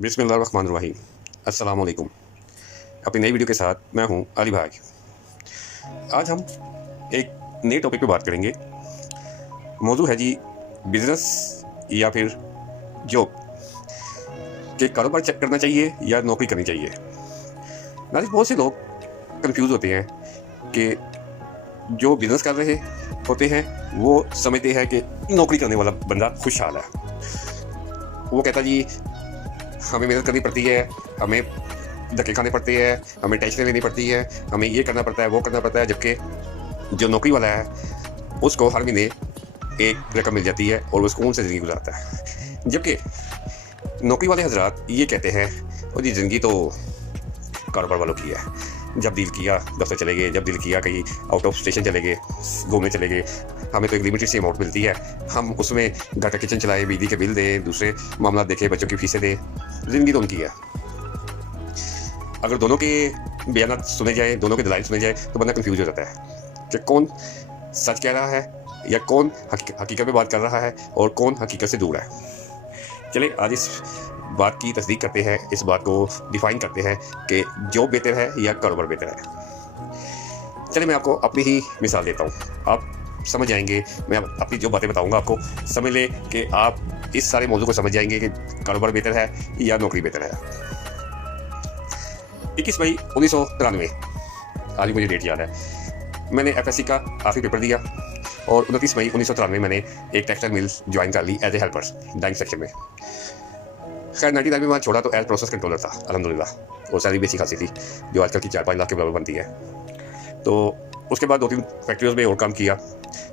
बिस्मिल्लाहिर्रहमानिर्रहीम। अस्सलाम वालेकुम। अपनी नई वीडियो के साथ मैं हूं अली भाई। आज हम एक नए टॉपिक पे बात करेंगे। मौजू है जी बिज़नेस या फिर जॉब, कि कारोबार चेक करना चाहिए या नौकरी करनी चाहिए। नाज़रीन, बहुत से लोग कंफ्यूज होते हैं कि जो बिज़नेस कर रहे होते हैं वो समझते हैं कि नौकरी करने वाला बंदा खुशहाल है। वो कहता जी हमें मेहनत करनी पड़ती है, हमें धक्के खाने पड़ते हैं, हमें टेंशन लेनी पड़ती है, हमें ये करना पड़ता है, वो करना पड़ता है। जबकि जो नौकरी वाला है उसको हर महीने एक रकम मिल जाती है और वो सुकून से ज़िंदगी गुजारता है। जबकि नौकरी वाले हजरात ये कहते हैं और जी ज़िंदगी तो कारोबार वालों की है। जब दिल किया दफ्तर चले गए, जब दिल किया कहीं आउट ऑफ स्टेशन चले गए, घूमने चले गए। हमें तो एक लिमिटेड सी अमाउंट मिलती है, हम उसमें घर का किचन चलाए, बिजली के बिल दें, दूसरे मामला देखें, बच्चों की फीसें दें। ज़िंदगी तो उनकी है। अगर दोनों के बयान सुने जाए, दोनों के दलाइल सुने जाए तो बंदा कंफ्यूज हो जाता है कि कौन सच कह रहा है या कौन हकीकत में बात कर रहा है और कौन हकीकत से दूर है। चलिए आज इस बात की तस्दीक करते हैं, इस बात को डिफाइन करते हैं कि जॉब बेहतर है या कारोबार बेहतर है। चलिए मैं आपको अपनी ही मिसाल देता हूँ, आप समझ जाएंगे। मैं अपनी जो बातें बताऊँगा आपको समझ ले कि आप इस सारे मौजू को समझ जाएंगे कि कारोबार बेहतर है या नौकरी बेहतर है। 21 मई 1993, आज भी मुझे डेट याद है, मैंने FSC का आखिरी पेपर दिया और 29 मई 1993 मैंने एक टेक्सटाइल मिल ज्वाइन कर ली as a helper dyeing section में। खैर 99 में वहाँ छोड़ा तो एज प्रोसेस कंट्रोलर था अल्हम्दुलिल्लाह, और सैलरी भी अच्छी खासी थी जो आजकल की 4-5 लाख के बराबर बनती है। तो उसके बाद 2-3 फैक्ट्रियों में और काम किया,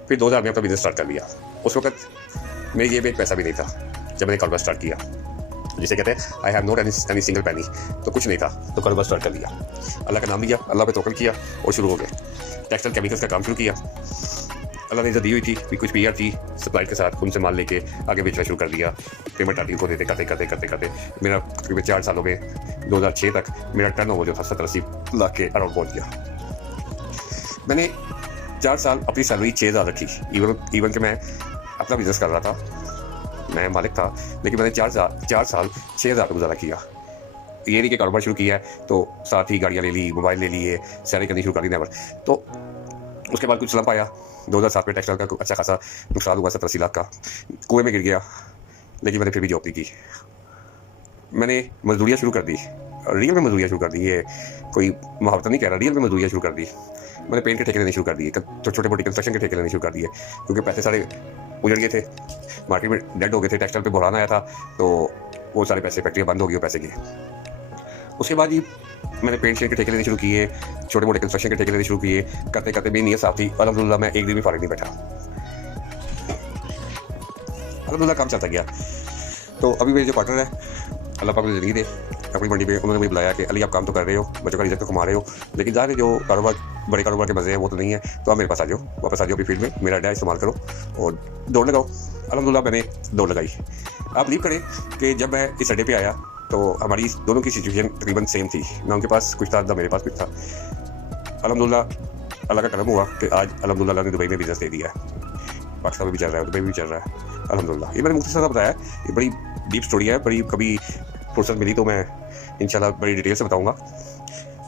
फिर 2000 में अपना बिजनेस स्टार्ट कर लिया। उस वक्त मेरी जेब में एक पैसा भी नहीं था जब मैंने कारोबार स्टार्ट किया, जिसे कहते हैं I have not any single पैनी। तो कुछ नहीं था तो कारोबार स्टार्ट कर लिया, अल्लाह का नाम लिया, अल्लाह पे तवक्कुल किया और शुरू हो गए। टेक्सटाइल केमिकल्स का काम शुरू किया। अल्लाह ने इज्जत दी हुई थी कि कुछ PR थी सप्लायर के साथ, उनसे माल लेके आगे बेचना शुरू कर दिया। पेमेंट आती को देते करते मेरा तकरीबन 4 सालों में 2006 तक मेरा टर्नओवर जो था 70-80 लाख के अराउंड पहुँच गया। मैंने 4 साल अपनी सैलरी 6000 रखी। इवन कि मैं अपना बिजनेस कर रहा था, मैं मालिक था, लेकिन मैंने 4 साल 6000 का गुजारा किया। ये नहीं कि कारोबार शुरू किया है तो साथ ही गाड़ियाँ ले ली, मोबाइल ले लिए, सैलरी करनी शुरू कर दी, नेवर। तो उसके बाद कुछ स्लम्प आया। 2007 में टेक्सटाइल का अच्छा खासा नुकसान हुआ, 70-80 लाख का, कुएं में गिर गया। लेकिन मैंने फिर भी जॉब नहीं की, मैंने मजदूरियाँ शुरू कर दी, रियल में मजदूरियाँ शुरू कर दी। ये कोई मुहावरा नहीं कह रहा, रियल में मजदूरियाँ शुरू कर दी। मैंने पेंट के ठेके लेने शुरू कर दिए, छोटे मोटे कंस्ट्रक्शन के ठेके लेने शुरू कर दिए, क्योंकि पैसे सारे उजड़ गए थे, मार्केट में डेड हो गए थे। टेक्सटाइल पे बुढ़ान आया था तो वो सारे पैसे, फैक्ट्रियाँ बंद हो गई पैसे की। उसके बाद ही मैंने पेंट के ठेके लेने शुरू किए, छोटे मोटे कंस्ट्रक्शन के ठेके लेने शुरू किए। करते करते मेरी नीयत साफ थी, अल्हम्दुलिल्लाह मैं एक दिन भी फारिग नहीं बैठा, अल्हम्दुलिल्लाह काम चलता गया। तो अभी मेरे जो पार्टनर है, अल्लाह पाक मुझे ज़िंदगी दे, अपनी मंडी पे उन्होंने मुझे बुलाया कि अली आप काम तो कर रहे हो, बच्चों का रिज़्क तो कमा रहे हो, लेकिन ज़ाहिर है जो कारोबार, बड़े कारोबार के मज़े हैं वो तो नहीं है, तो आप मेरे पास आ जाओ, वापस आ जाओ अपनी फील्ड में, मेरा अड्डा इस्तेमाल करो और दौड़ लगाओ। अल्हम्दुलिल्लाह मैंने दौड़ लगाई। आप बिलीव करें कि जब मैं इस अड्डे पे आया तो हमारी दोनों की सिचुएशन तकरीबन सेम थी, ना उनके पास कुछ था ना मेरे पास कुछ था। अल्हम्दुलिल्लाह अल्लाह का करम हुआ कि आज अल्हम्दुलिल्लाह अल्लाह ने दुबई में बिज़नेस दे दिया है, पाकिस्तान में भी चल रहा है, दुबई में भी चल रहा है अल्हम्दुलिल्लाह। ये मैंने मुख्तसर सा बताया, ये बड़ी डीप स्टोरी है, बड़ी कभी फुर्सत मिली तो मैं इंशाल्लाह बड़ी डिटेल से बताऊँगा।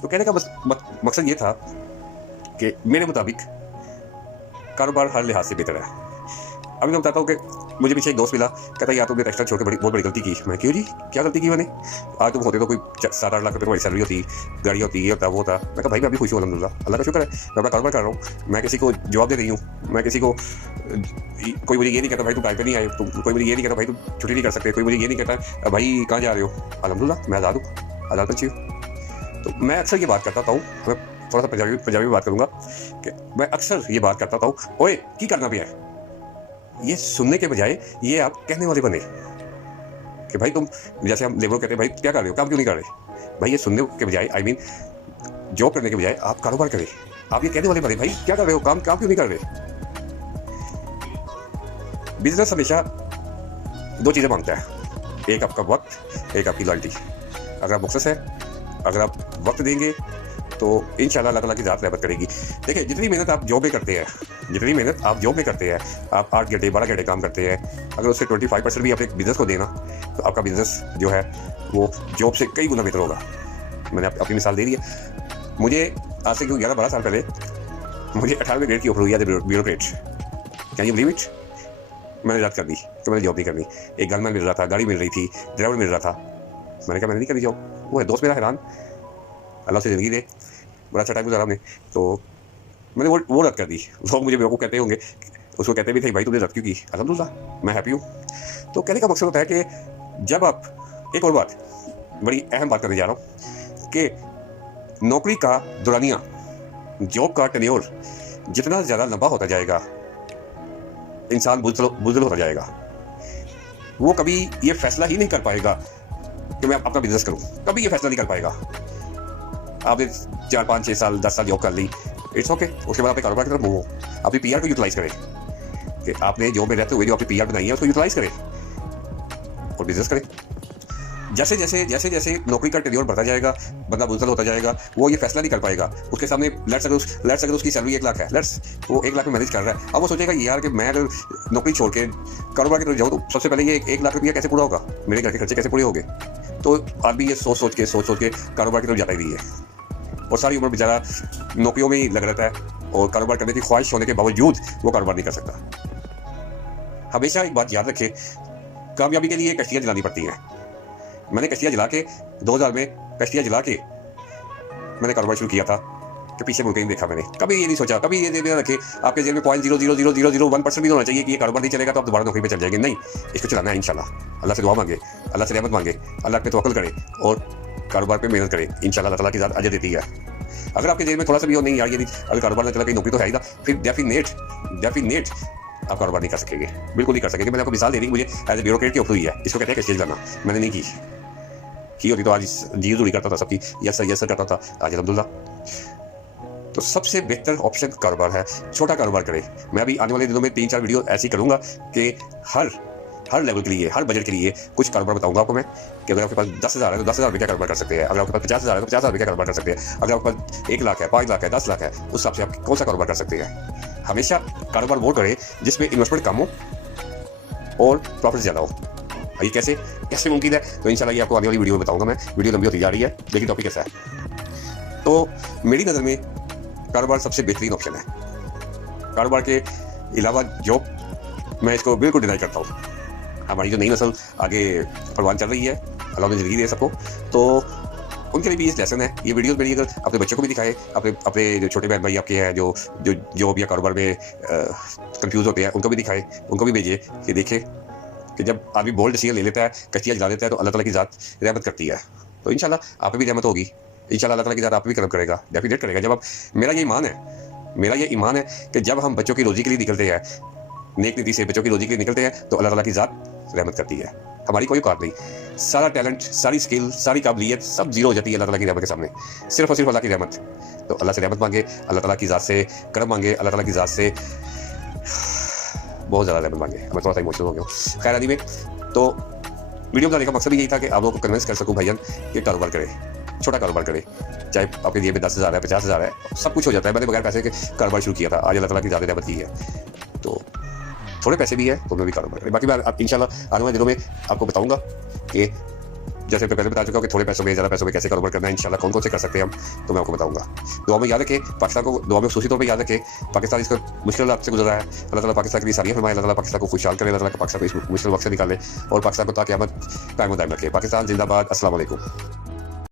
तो कहने का बस मकसद ये था कि मेरे मुताबिक कारोबार हर लिहाज से बेहतर है। अभी मैं बताता हूँ कि मुझे पीछे एक दोस्त मिला, कहता यार तुमने टेक्सटाइल छोड़ के बहुत बड़ी गलती की। मैं क्यों जी, क्या गलती की मैंने? आज तुम होते तो कोई 7-8 लाख रुपये तुम्हारी सैलरी होती, गाड़ी होती, ये होता वो होता। मैं कहा भाई मैं अभी खुश हूँ अल्हम्दुलिल्लाह, अल्लाह का शुक्र है, मैं अपना कारोबार कर रहा हूँ, मैं किसी को जवाब दे रही हूँ, मैं किसी को, कोई मुझे ये नहीं कहता भाई तुम टाइम पे नहीं आए, कोई मुझे ये नहीं कहता भाई तुम छुट्टी नहीं कर सकते, कोई मुझे ये नहीं कहता भाई कहाँ जा रहे हो। अल्हम्दुलिल्लाह मैं आज़ाद हूँ, आज़ाद बच्ची हूँ। तो मैं अक्सर ये बात करता हूँ, मैं थोड़ा सा पंजाबी में बात करूँगा कि मैं अक्सर ये बात करता हूँ, ओए की करना भी है। ये सुनने के बजाय ये आप कहने वाले बने कि भाई तुम, जैसे हम लेबर कहते हैं भाई क्या कर रहे हो, काम क्यों नहीं कर रहे। भाई ये सुनने के बजाय, आई मीन जॉब करने के बजाय आप कारोबार करें। आप ये कहने वाले बने भाई क्या कर रहे हो, काम क्यों नहीं कर रहे। बिजनेस हमेशा 2 चीज़ें मांगता है, एक आपका वक्त, एक आपकी लॉयल्टी। अगर आप मुख्तस है, अगर आप वक्त देंगे तो इंशाल्लाह अल्लाह ताला की ज़ात रहमत करेगी। देखिए जितनी मेहनत आप जॉब में करते हैं, आप 8 घंटे 12 घंटे काम करते हैं, अगर उससे 25% भी अपने बिजनेस को देना तो आपका बिजनेस जो है वो जॉब से कई गुना बेहतर होगा। मैंने अपनी मिसाल दे दी है। मुझे आज से 11-12 साल पहले मुझे 18वें ग्रेड की ऑफर हुई है bureaucrat. Can you believe it? मैंने रद्द कर दी कि मैंने जॉब नहीं करनी। एक गनमैन मिल रहा था, गाड़ी मिल रही थी, ड्राइवर मिल रहा था। मैंने कहा मैंने नहीं करनी जॉब। वो है दोस्त मेरा हैरान, अल्लाह से ज़िंदगी दे, बड़ा अच्छा टाइम गुजारा हमने, तो मैंने वो रद्द कर दी। लोग मुझे बेवकूफ़ कहते होंगे, उसको कहते भी थे भाई तुमने रद्द क्यों की? अल्हम्दुलिल्लाह मैं हैप्पी हूँ। तो कहने का मकसद होता है कि जब आप एक और बात, बड़ी अहम बात करने जा रहा हूँ कि नौकरी का दौरानिया, जॉब का टेन्योर जितना ज़्यादा लंबा होता जाएगा, इंसान बुज़दिल होता जाएगा। वो कभी ये फैसला ही नहीं कर पाएगा कि मैं अपना बिजनेस करूं। कभी ये फैसला नहीं कर पाएगा। आपने 4, 5, 6 साल 10 साल जॉब कर ली, इट्स ओके। उसके बाद अपने कारोबार की तरफ मूव हो, अपनी पीआर को यूटिलाइज करें कि आपने जॉब में रहते हुए जो अपनी पीआर बनाई है उसको यूटिलाइज करें और बिजनेस करें। जैसे जैसे नौकरी का टेन्योर बढ़ता जाएगा, बंदा बुज़दिल होता जाएगा, वो ये फैसला नहीं कर पाएगा। उसके सामने लेट्स अगर उसकी सैलरी 1 लाख है, वो 1 लाख में मैनेज कर रहा है। अब वो सोचेगा यार कि मैं अगर नौकरी छोड़ के कारोबार की तरफ जाऊँ तो सबसे पहले ये 1 लाख रुपया कैसे पूरा होगा, मेरे घर के खर्चे कैसे पूरे होंगे। तो आदमी ये सोच सोच के कारोबार की तरफ जाता ही नहीं है और सारी उम्र बेचारा नौकरियों में ही लग रहता है और कारोबार करने की ख्वाहिश होने के बावजूद वो कारोबार नहीं कर सकता। हमेशा एक बात याद रखें, कामयाबी के लिए कश्तियाँ जलानी पड़ती हैं। मैंने कश्तियाँ जला के 2000 में कश्तियाँ जला के मैंने कारोबार शुरू किया था कि पीछे मुड़ के नहीं देखा मैंने। कभी ये नहीं सोचा, कभी ये नहीं रखे आपके जेब में 0.0000001% भी होना चाहिए कि ये कारोबार नहीं चलेगा तो आप दोबारा नौकरी पे चल जाएंगे। नहीं, इसको चलाना है इंशाल्लाह। अल्लाह से दुआ मांगे, अल्लाह से रहमत मांगे, अल्लाह पे तवक्कुल करें और कारोबार पे मेहनत करें। इंशाल्लाह अल्लाह ताला की ज़ात अजर देती है। अगर आपके जेब में थोड़ा सा भी हो, नहीं यार ये नहीं, अगर कारोबार न चला कहीं नौकरी तो है ही ना, फिर डेफिनेट आप कारोबार नहीं कर सकेंगे, बिल्कुल नहीं कर सकेंगे। मैंने आपको मिसाल दे दी, मुझे एज ए ब्यूरोक्रेट की ऑफर हुई है। इसको कहते हैं कश्तियाँ जलाना। मैंने नहीं की होती तो आज जी दूरी करता था सबकी, यस सर करता था आज अल्हम्दुलिल्लाह। तो सबसे बेहतर ऑप्शन कारोबार है, छोटा कारोबार करें। मैं अभी आने वाले दिनों में 3-4 वीडियो ऐसी करूँगा कि हर लेवल के लिए, हर बजट के लिए कुछ कारोबार बताऊंगा आपको मैं कि अगर आपके पास 10,000 है तो 10,000 रुपये का कारोबार कर सकते हैं। अगर आपके पास 50,000 है तो 50,000 रुपये का कारोबार कर सकते हैं। अगर आपके पास 1 लाख है, 5 लाख है, 10 लाख है, उस हिसाब से आप कौन सा कारोबार कर सकते हैं। हमेशा कारोबार वो करें जिसमें इन्वेस्टमेंट कम हो और प्रॉफिट ज़्यादा हो। ये कैसे मुमकिन है, तो इंशाल्लाह ये आपको आने वाली वीडियो में बताऊंगा मैं। वीडियो लंबी होती जा रही है लेकिन टॉपिक ऐसा है। तो मेरी नज़र में कारोबार सबसे बेहतरीन ऑप्शन है। कारोबार के अलावा जॉब मैं इसको बिल्कुल डिनाई करता हूँ। हमारी जो नई नस्ल आगे परवान चल रही है, अल्लाह ने ज़िंदगी दे सबको, तो उनके लिए भी ये लेसन है। ये वीडियोस मेरी अगर अपने बच्चों को भी दिखाए, अपने जो छोटे बहन भाई आपके हैं जो जॉब या कारोबार में कंफ्यूज होते हैं, उनको भी दिखाए, उनको भी भेजिए कि देखें कि जब आदमी बोल्ड डिसीजन ले लेता है, कश्तियाँ जला देता है, तो अल्लाह ताला की ज़ात रहमत करती है। तो इंशाल्लाह आप पे भी रहमत होगी, इंशाल्लाह अल्लाह ताला की ज़ात आप भी करम करेगा, डेफिनेट करेगा। जब आप, मेरा ये ईमान है कि जब हम बच्चों की रोज़ी के लिए निकलते हैं, नेक नीति से बच्चों की रोज़ी के लिए निकलते हैं, तो अल्लाह ताला की ज़ात रहमत करती है। हमारी कोई औकात नहीं, सारा टैलेंट, सारी स्किल, सारी काबिलियत सब जीरो हो जाती है अल्लाह ताला की रहमत के सामने। सिर्फ और सिर्फ अल्लाह की रहमत। तो अल्लाह से रहमत मांगे, अल्लाह ताला की ज़ात से करम मांगे, अल्लाह ताला की ज़ात से बहुत ज़्यादा रहमत मांगे। मैं थोड़ा सा इमोशनल हो गया हूँ खैर आदि में। तो वीडियो बनाने का मकसद भी यही था कि आप लोगों को कन्विंस कर सकूँ भाईजान कि कारोबार करें, छोटा कारोबार करें। चाहे आपके जेब में 10,000 है, 50,000 है, सब कुछ हो जाता है। मैंने बगैर पैसे के कारोबार शुरू किया था, आज अल्लाह ताला की ज़्यादा रहमत की है। तो थोड़े पैसे भी है तो मैं भी कारोबार करें। बाकी मैं इंशाल्लाह आने वाले दिनों में आपको बताऊँगा कि जैसे मैं पहले बता चुका हूँ कि थोड़े पैसों में, ज़्यादा पैसों में कैसे कारोबार करना है। इंशाल्लाह कौन से कर सकते हैं हम, तो मैं आपको बताऊँगा। दुआ में याद रखें, पाकिस्तान को दुआ में खुसूसी तौर पर याद रखें। पाकिस्तान इसका मुश्किल वक्त से गुजरा है, अल्लाह ताला पाकिस्तान के लिए सारियाँ फरमाए, अल्लाह ताला पाकिस्तान को खुशहाल करे, अल्लाह ताला पाकिस्तान को इस मुश्किल वक्त से निकाले और पाकिस्तान को ताक़यामत कायम दायम रखे। पाकिस्तान जिंदाबाद। अस्सलाम वालेकुम।